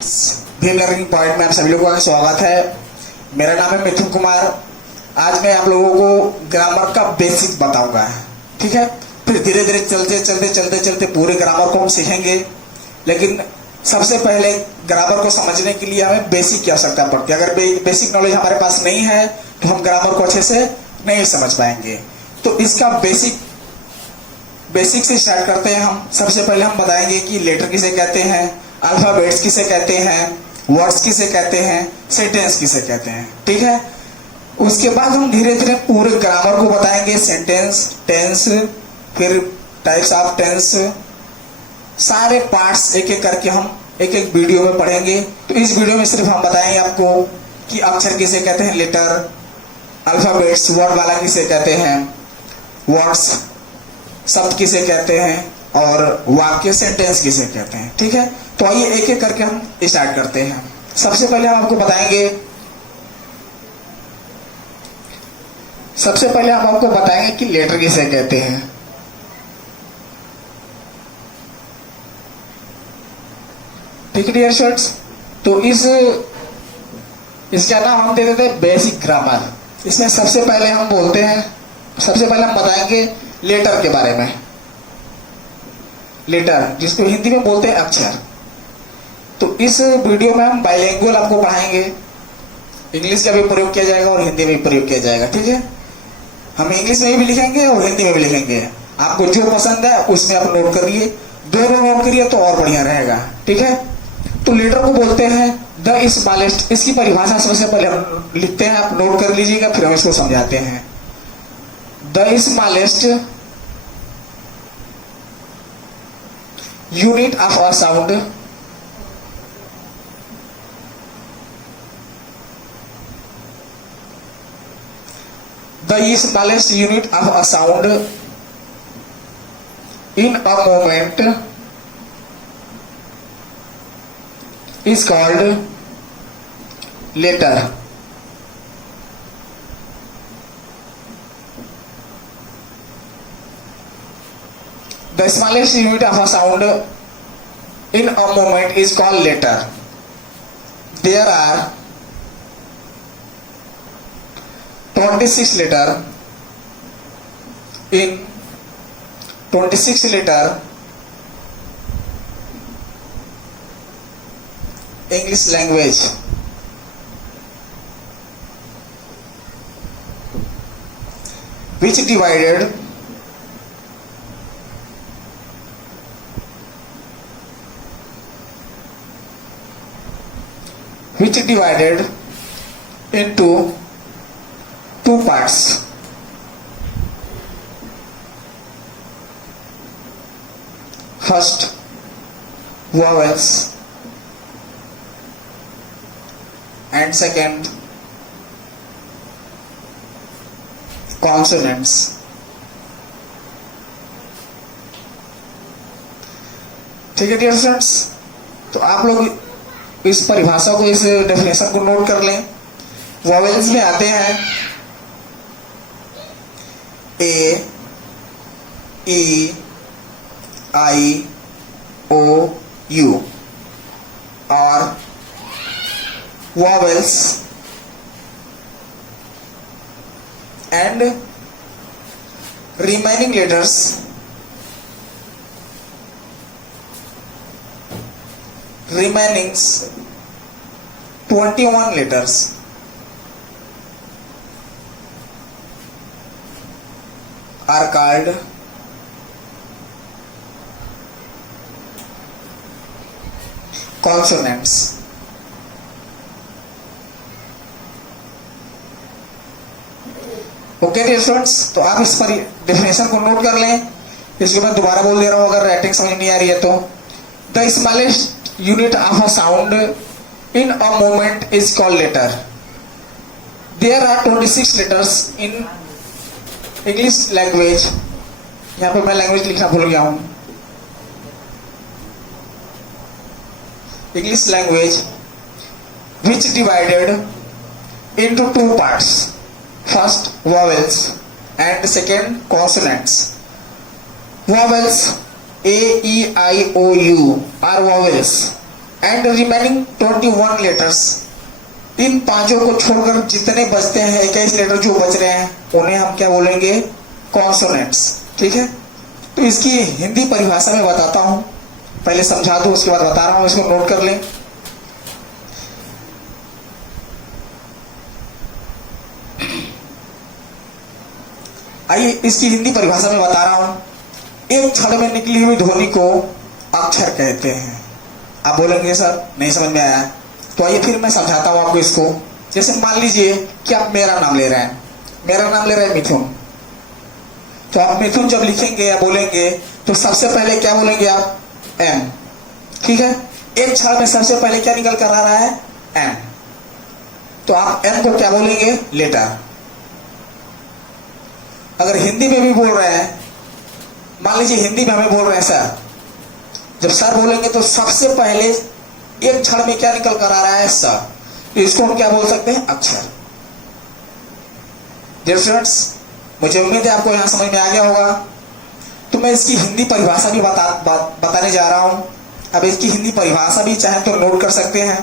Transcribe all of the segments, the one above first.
भी learning point में आप सभी लोगों का स्वागत है। मेरा नाम है मिथुन कुमार। आज मैं आप लोगों को ग्रामर का बेसिक बताऊंगा, ठीक है। फिर धीरे धीरे चलते पूरे ग्रामर को हम सीखेंगे। लेकिन सबसे पहले ग्रामर को समझने के लिए हमें बेसिक की आवश्यकता पड़ती है। अगर बेसिक नॉलेज हमारे पास नहीं है तो हम ग्रामर को अच्छे से नहीं समझ पाएंगे। तो इसका बेसिक से स्टार्ट करते हैं हम। सबसे पहले हम बताएंगे कि लेटर किसे कहते हैं, अल्फाबेट्स किसे कहते हैं, वर्ड्स किसे कहते हैं, सेंटेंस किसे कहते हैं, ठीक है। उसके बाद हम धीरे धीरे पूरे ग्रामर को बताएंगे, सेंटेंस, टेंस, फिर टाइप्स ऑफ टेंस, सारे पार्ट्स एक एक करके हम एक एक वीडियो में पढ़ेंगे। तो इस वीडियो में सिर्फ हम बताएंगे आपको कि अक्षर किसे कहते हैं, लेटर, अल्फाबेट्स, वर्ड वाला किसे कहते हैं, वर्ड्स शब्द किसे कहते हैं, और वाक्य सेंटेंस किसे कहते हैं, ठीक है। तो आइए एक एक करके हम स्टार्ट करते हैं। सबसे पहले हम आपको बताएंगे कि लेटर किसे कहते हैं। ठीक है डियर स्टूडेंट्स, तो इसका नाम हम दे देते हैं बेसिक ग्रामर। इसमें सबसे पहले हम बताएंगे लेटर के बारे में। लेटर, जिसको हिंदी में बोलते हैं अक्षर। तो इस वीडियो में हम बाइलिंगुअल आपको पढ़ाएंगे। इंग्लिश का भी प्रयोग किया जाएगा और हिंदी में भी प्रयोग किया जाएगा, ठीक है। हम इंग्लिश में भी लिखेंगे और हिंदी में भी लिखेंगे। आपको जो पसंद है उसमें आप नोट करिए, दोनों नोट करिए तो और बढ़िया रहेगा, ठीक है। तो लेटर को बोलते हैं द स्मॉलेस्ट। इसकी परिभाषा सबसे पहले हम लिखते हैं, आप नोट कर लीजिएगा, फिर हम इसको समझाते हैं। The smallest unit of a sound the smallest unit of a sound in a moment is called letter. The smallest unit of a sound in a moment is called letter. There are 26 letters in 26 letter English language. Which divided into two parts. First, vowels, and second, consonants. ठीक है dear students, तो आप लोग इस परिभाषा को, इस definition को नोट कर लें। वॉवेल्स में आते हैं A, E, I, O, U, और vowels and remaining letters remaining 21 letters are called consonants. Okay dear students, तो आप इस पर डेफिनेशन को नोट कर लें। इसको मैं दोबारा बोल दे रहा हूं अगर राइटिंग समझ नहीं आ रही है तो। The smallest unit of a sound in a moment is called letter. There are 26 letters in English language. यहाँ पर मैं लैंग्वेज लिखना भूल गया हूँ। English language which divided into two parts. First, vowels and second, consonants. Vowels A, E, I, O, U are vowels. And remaining 21 letters, इन पांचों को छोड़कर जितने बचते हैं 21 लेटर जो बच रहे हैं उन्हें हम क्या बोलेंगे, कॉन्सोनेंट्स। ठीक है, तो इसकी हिंदी परिभाषा में बताता हूं, पहले समझा दो उसके बाद बता रहा हूं, इसको नोट कर लें। आइए इसकी हिंदी परिभाषा में बता रहा हूं। एक क्षण में निकली हुई ध्वनि को अक्षर कहते हैं। आप बोलेंगे सर नहीं समझ में आया, तो आइए फिर मैं समझाता हूं आपको इसको। जैसे मान लीजिए कि आप मेरा नाम ले रहे हैं, मेरा नाम ले रहे हैं मिथुन, तो आप मिथुन जब लिखेंगे या बोलेंगे तो सबसे पहले क्या बोलेंगे आप, एम। ठीक है, एक क्षण में सबसे पहले क्या निकल कर आ रहा है, एम, तो आप एम को क्या बोलेंगे, लेटर। अगर हिंदी में भी बोल रहे हैं, मान लीजिए हिंदी में हमें बोल रहे हैं सर, जब सर बोलेंगे तो सबसे पहले एक क्षण में क्या निकल कर आ रहा है, सर, तो इसको हम क्या बोल सकते हैं, अक्षर। डियर स्टूडेंट्स, मुझे उम्मीद है आपको यहां समझ में आ गया होगा। तो मैं इसकी हिंदी परिभाषा भी बताने जा रहा हूं। अब इसकी हिंदी परिभाषा भी चाहे तो नोट कर सकते हैं।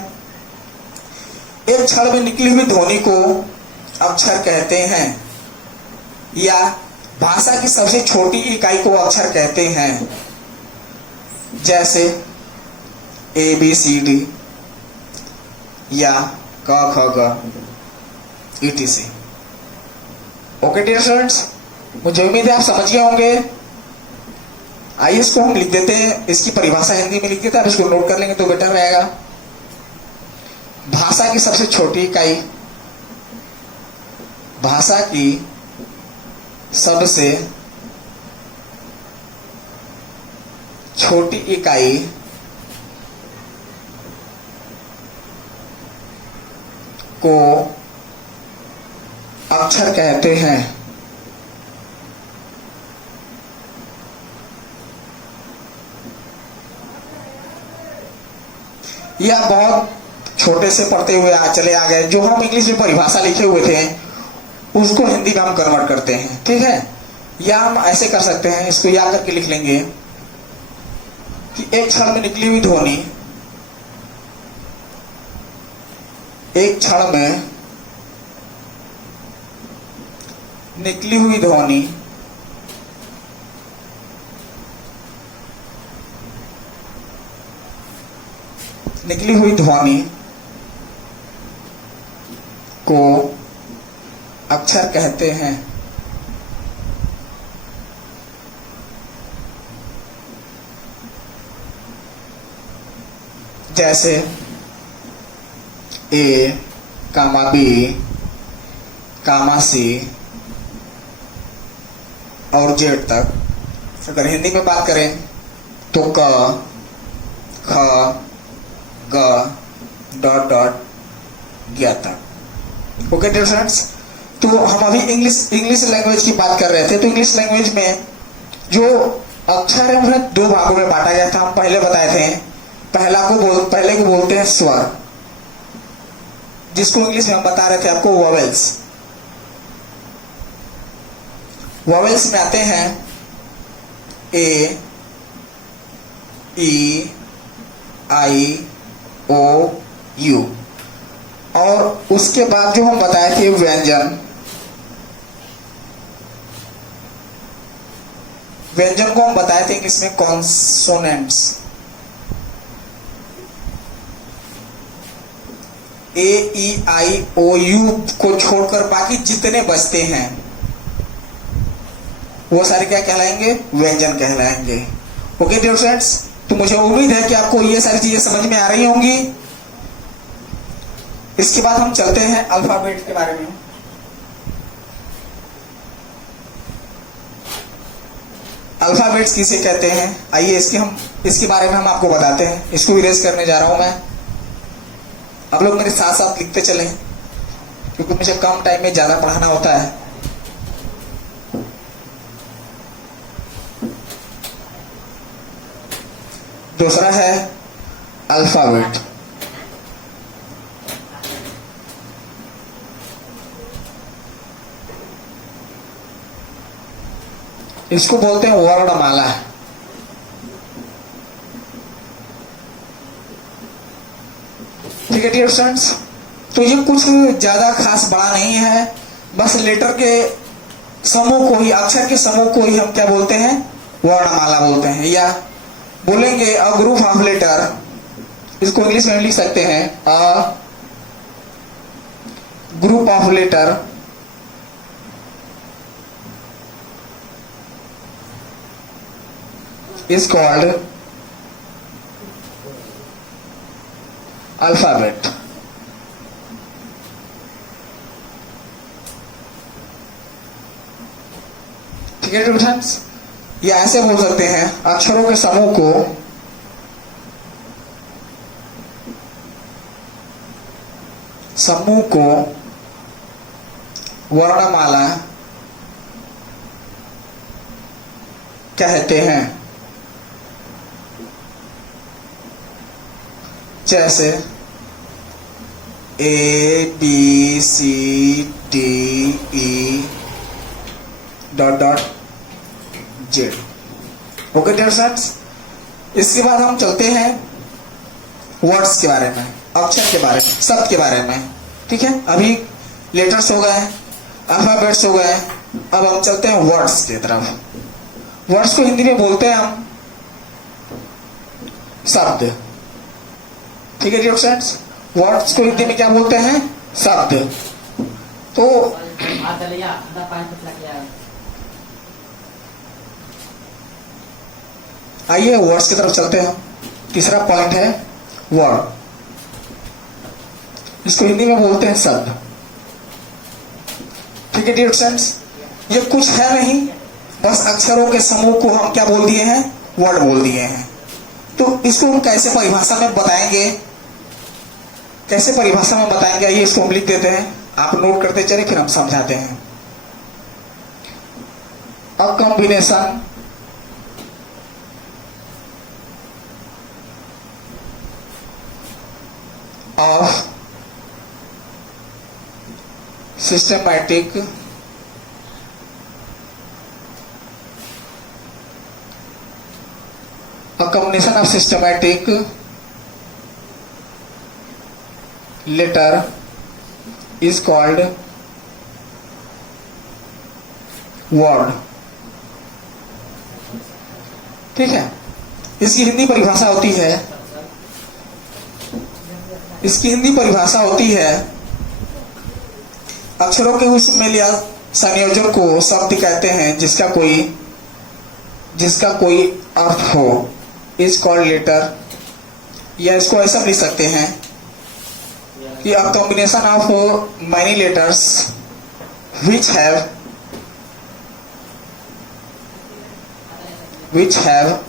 एक क्षण में निकली हुई ध्वनि को अक्षर कहते हैं, या भाषा की सबसे छोटी इकाई को अक्षर कहते हैं, जैसे ए बी सी डी या क ख ग etc। ओके डियर स्टूडेंट्स, मुझे उम्मीद है आप समझ गए होंगे। आइए इसको हम लिख देते हैं, इसकी परिभाषा हिंदी में लिख देते हैं, आप इसको नोट कर लेंगे तो बेटर रहेगा। भाषा की सबसे छोटी इकाई, भाषा की सबसे छोटी इकाई को अक्षर कहते हैं। यह बहुत छोटे से पढ़ते हुए चले आ गए, जो हम इंग्लिश में परिभाषा लिखे हुए थे उसको हिंदी में हम कन्वर्ट करते हैं। ठीक है, या हम ऐसे कर सकते हैं, इसको याद करके लिख लेंगे कि एक क्षण में निकली हुई ध्वनि, एक क्षण में निकली हुई ध्वनि को अक्षर कहते हैं। जैसे ए कामा बी कामा सी और जेड तक। अगर हिंदी में बात करें तो क ख ग डॉट डॉट ज्ञ तक। ओके डियर फ्रेंड्स, तो हम अभी इंग्लिश लैंग्वेज की बात कर रहे थे। तो इंग्लिश लैंग्वेज में जो अक्षर है उन्हें दो भागों में बांटा गया था, हम पहले बताए थे। पहले को बोलते हैं स्वर, जिसको इंग्लिश में हम बता रहे थे आपको वोवेल्स। वोवेल्स में आते हैं A, E, I, O, U, और उसके बाद जो हम बताए थे व्यंजन को हम बताए थे इंग्लिश में consonants. A, E, I, O, you को छोड़कर बाकी जितने बचते हैं वो सारे क्या कहलाएंगे, व्यंजन कहलाएंगे। ओके डियर फ्रेंड्स, तो मुझे उम्मीद है कि आपको ये सारी चीजें समझ में आ रही होंगी। इसके बाद हम चलते हैं अल्फाबेट के बारे में। अल्फाबेट्स किसे कहते हैं, आइए इसके बारे में हम आपको बताते हैं। इसको इरेज करने जा रहा हूं मैं, आप लोग मेरे साथ साथ लिखते चलें, क्योंकि मुझे कम टाइम में ज्यादा पढ़ाना होता है। दूसरा है अल्फाबेट। इसको बोलते हैं वर्णमाला। ठीक है डियर स्टूडेंट्स, तो ये कुछ ज्यादा खास बड़ा नहीं है, बस लेटर के समूह को ही, अक्षर के समूह को ही हम क्या बोलते हैं, वर्णमाला बोलते हैं, या बोलेंगे अ ग्रुप ऑफ लेटर, इसको इंग्लिश में लिख सकते हैं a group of letter is called alphabet. ठीक है स्टूडेंट्स, ये ऐसे बोल सकते हैं अक्षरों के समूह को वर्णमाला कहते हैं। जैसे A B C D E dot dot Z. Okay dear students, इसके बाद हम चलते हैं वर्ड्स के बारे में, अक्षर के बारे में, शब्द के बारे में। ठीक है, अभी लेटर्स हो गए, अल्फाबेट्स हो गए, अब हम चलते हैं वर्ड्स की तरफ। वर्ड्स को हिंदी में बोलते हैं हम शब्द। ठीक है डियर स्टूडेंट्स, वर्ड्स को हिंदी में क्या बोलते हैं, शब्द। तो आइए वर्ड्स की तरफ चलते हैं। तीसरा पॉइंट है वर्ड, इसको हिंदी में बोलते हैं शब्द। ठीक है डियर स्टूडेंट्स, ये कुछ है नहीं, बस अक्षरों के समूह को हम क्या बोल दिए हैं, वर्ड बोल दिए हैं। तो इसको हम कैसे परिभाषा में बताएंगे, कैसे परिभाषा में बताएंगे, ये इसको हम लिख देते हैं, आप नोट करते चले, फिर हम समझाते हैं। A combination of systematic a combination of systematic letter is called word। ठीक है, इसकी हिंदी परिभाषा होती है, इसकी हिंदी परिभाषा होती है अक्षरों के उस मेल या संयोजन को शब्द कहते हैं जिसका कोई अर्थ हो, इज कॉल्ड लेटर। या इसको ऐसा लिख सकते हैं कि a combination of many letters which have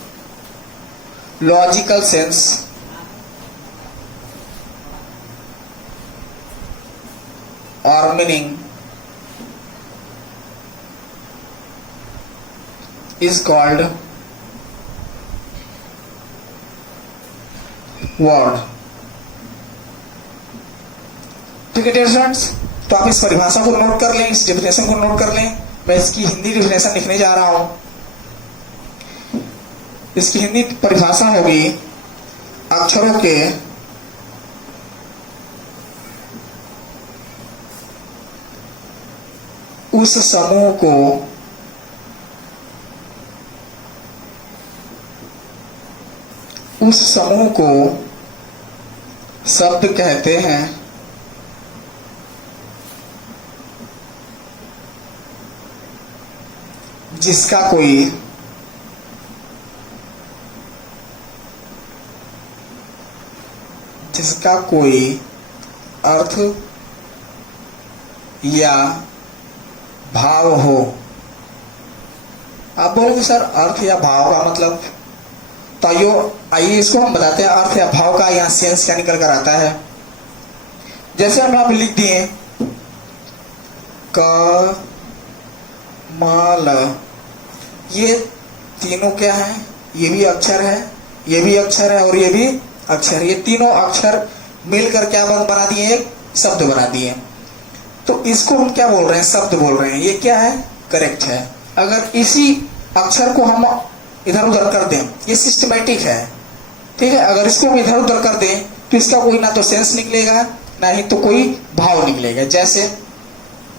logical sense or meaning is called word। ठीक है डियर स्टूडेंट्स, तो आप इस परिभाषा को नोट कर लें, इस डेफिनेशन को नोट कर लें। मैं इसकी हिंदी डेफिनेशन लिखने जा रहा हूं। इसकी हिंदी परिभाषा होगी अक्षरों के उस समूह को शब्द कहते हैं जिसका कोई अर्थ या भाव हो। आप बोलोगे सर अर्थ या भाव का मतलब, तो आइए इसको हम बताते हैं। अर्थ या भाव का यहाँ सेंस क्या निकल कर आता है। जैसे हम यहाँ पे लिख दिए क माल, ये तीनों क्या है, ये भी अक्षर है, ये भी अक्षर है और ये भी अक्षर, ये तीनों अक्षर मिलकर क्या बना दिए, एक शब्द बना दिए। तो इसको हम क्या बोल रहे हैं, शब्द बोल रहे हैं। ये क्या है, करेक्ट है। अगर इसी अक्षर को हम इधर उधर कर दें, ये सिस्टमैटिक है। ठीक है, अगर इसको हम इधर उधर कर दें तो तो इसका कोई ना तो सेंस निकलेगा, ना ही तो कोई भाव निकलेगा। जैसे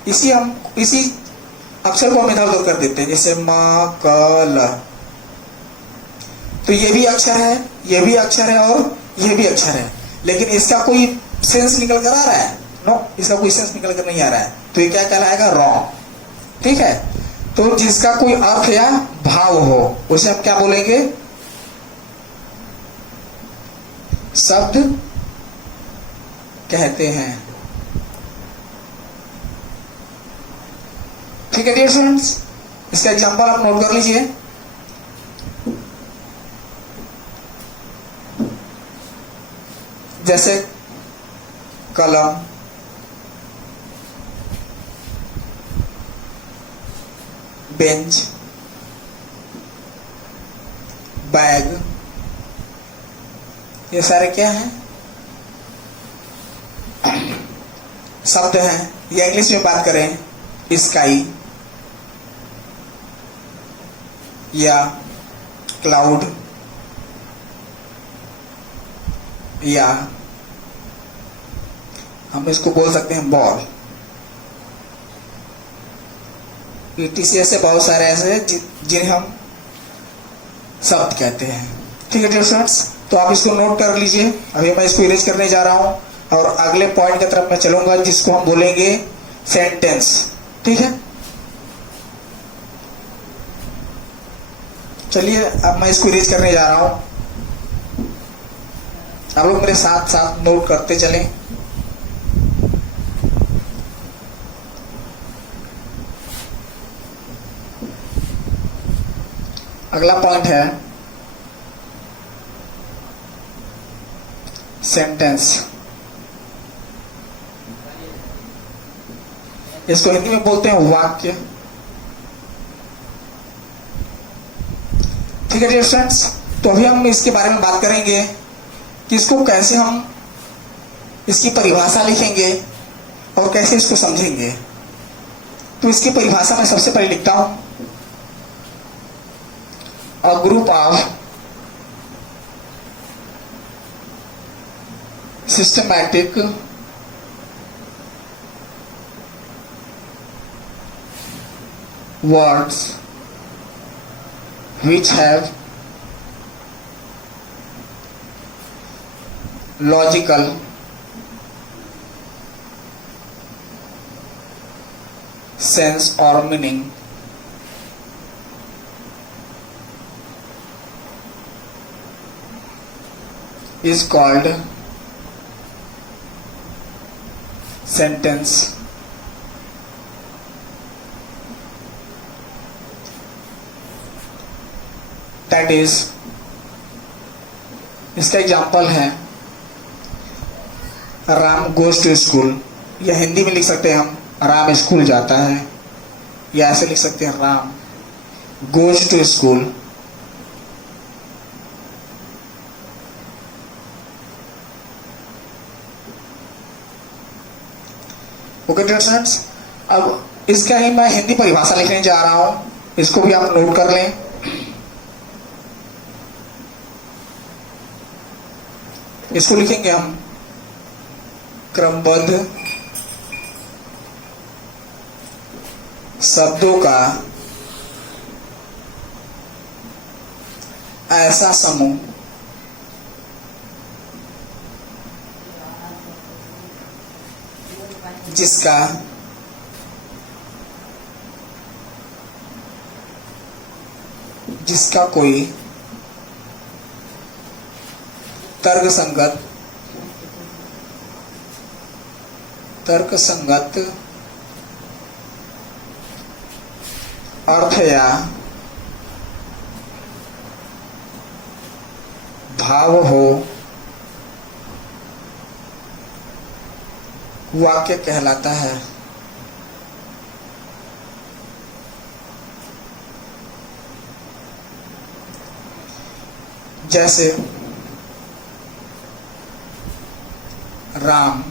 इसी अक्षर को हम इधर उधर कर देते हैं, जैसे म क ल, तो ये भी अक्षर है, ये भी अक्षर है और ये भी अक्षर है, लेकिन इसका कोई सेंस निकल कर आ रहा है? नो, इसका कोई सेंस निकल कर नहीं आ रहा है, तो ये क्या कहलाएगा? रॉन्ग। ठीक है, तो जिसका कोई अर्थ या भाव हो उसे हम क्या बोलेंगे? शब्द कहते हैं। ठीक है डियर स्टूडेंट्स, इसका एग्जांपल आप नोट कर लीजिए। जैसे कलम, बेंच, बैग, ये सारे क्या हैं? शब्द हैं। या इंग्लिश में बात करें, स्काई या क्लाउड या हम इसको बोल सकते हैं बॉल। ETC से बहुत सारे ऐसे जिन्हें हम शब्द कहते हैं। ठीक है डियर स्टूडेंट्स, तो आप इसको नोट कर लीजिए। अभी मैं इसको इरेज करने जा रहा हूं और अगले पॉइंट की तरफ मैं चलूंगा जिसको हम बोलेंगे सेंटेंस। ठीक है, चलिए अब मैं इसको इरेज करने जा रहा हूं। आप लोग मेरे साथ साथ नोट करते चलें। अगला पॉइंट है सेंटेंस। इसको हिंदी में बोलते हैं वाक्य। ठीक है डियर स्टूडेंट्स, तो अभी हम इसके बारे में बात करेंगे कि इसको कैसे हम इसकी परिभाषा लिखेंगे और कैसे इसको समझेंगे। तो इसकी परिभाषा मैं सबसे पहले लिखता हूं, a group of systematic words which have logical sense or meaning is called sentence। That is, इसका एग्जाम्पल है राम गोज टू स्कूल, या हिंदी में लिख सकते हैं हम राम स्कूल जाता है, या ऐसे लिख सकते हैं Ram goes to school. Okay dear students, अब इसका ही मैं हिंदी परिभाषा लिखने जा रहा हूं, इसको भी आप नोट कर लें। इसको लिखेंगे हम क्रमबद्ध शब्दों का ऐसा समूह जिसका कोई तर्कसंगत अर्थ या भाव हो, वाक्य कहलाता है। जैसे राम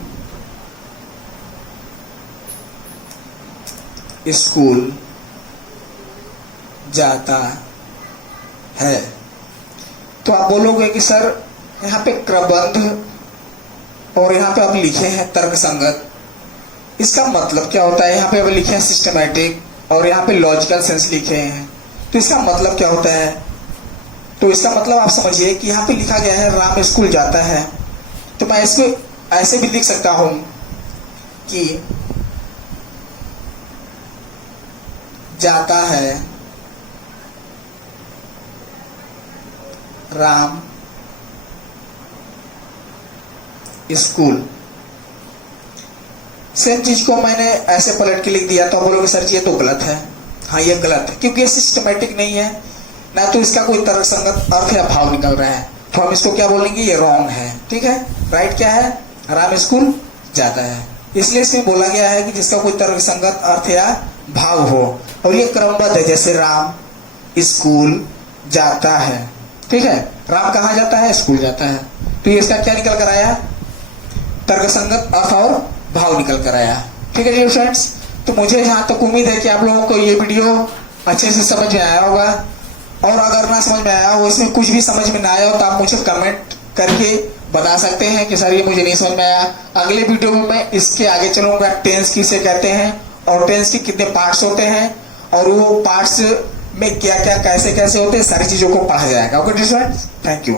स्कूल जाता है। तो आप बोलोगे कि सर यहाँ पे क्रमबद्ध और यहाँ पे अब लिखे हैं तर्क संगत। इसका मतलब क्या होता है? यहाँ पे अब लिखे हैं सिस्टमैटिक और यहाँ पे लॉजिकल सेंस लिखे हैं। तो इसका मतलब क्या होता है? तो इसका मतलब आप समझिए कि यहाँ पे लिखा गया है राम स्कूल जाता है, तो मैं इसको ऐसे भी लिख सकता हूं कि जाता है राम स्कूल। सेम चीज को मैंने ऐसे पलट के लिख दिया तो आप बोलोगे सर जी ये तो गलत है। हाँ ये गलत है क्योंकि ये सिस्टमैटिक नहीं है, ना तो इसका कोई तर्क संगत अर्थ या भाव निकल रहा है, तो हम इसको क्या बोलेंगे? ये रॉन्ग है। ठीक है, राइट क्या है? राम स्कूल जाता है। इसलिए इसमें बोला गया है कि जिसका कोई तर्क संगत अर्थ या भाव हो, और ये क्रमबद्ध है, जैसे राम स्कूल जाता है। ठीक है, राम कहाँ जाता है? स्कूल जाता है। तो ये इसका क्या निकल कर आया? तर्क संगत अर्थ और भाव निकल कर आया। ठीक है जी फ्रेंड्स, तो मुझे यहाँ तक उम्मीद है कि आप लोगों को ये वीडियो अच्छे से समझ में आया होगा, और अगर ना समझ में आया हो, इसमें कुछ भी समझ में ना आया हो, तो आप मुझे कमेंट करके बता सकते हैं कि सर ये मुझे नहीं समझ में आया। अगले वीडियो में मैं इसके आगे चलूंगा, टेंस किसे कहते हैं और टेंस के कितने पार्ट्स होते हैं और वो पार्ट्स में क्या क्या कैसे कैसे होते हैं, सारी चीजों को पढ़ा जाएगा। Okay students, thank you.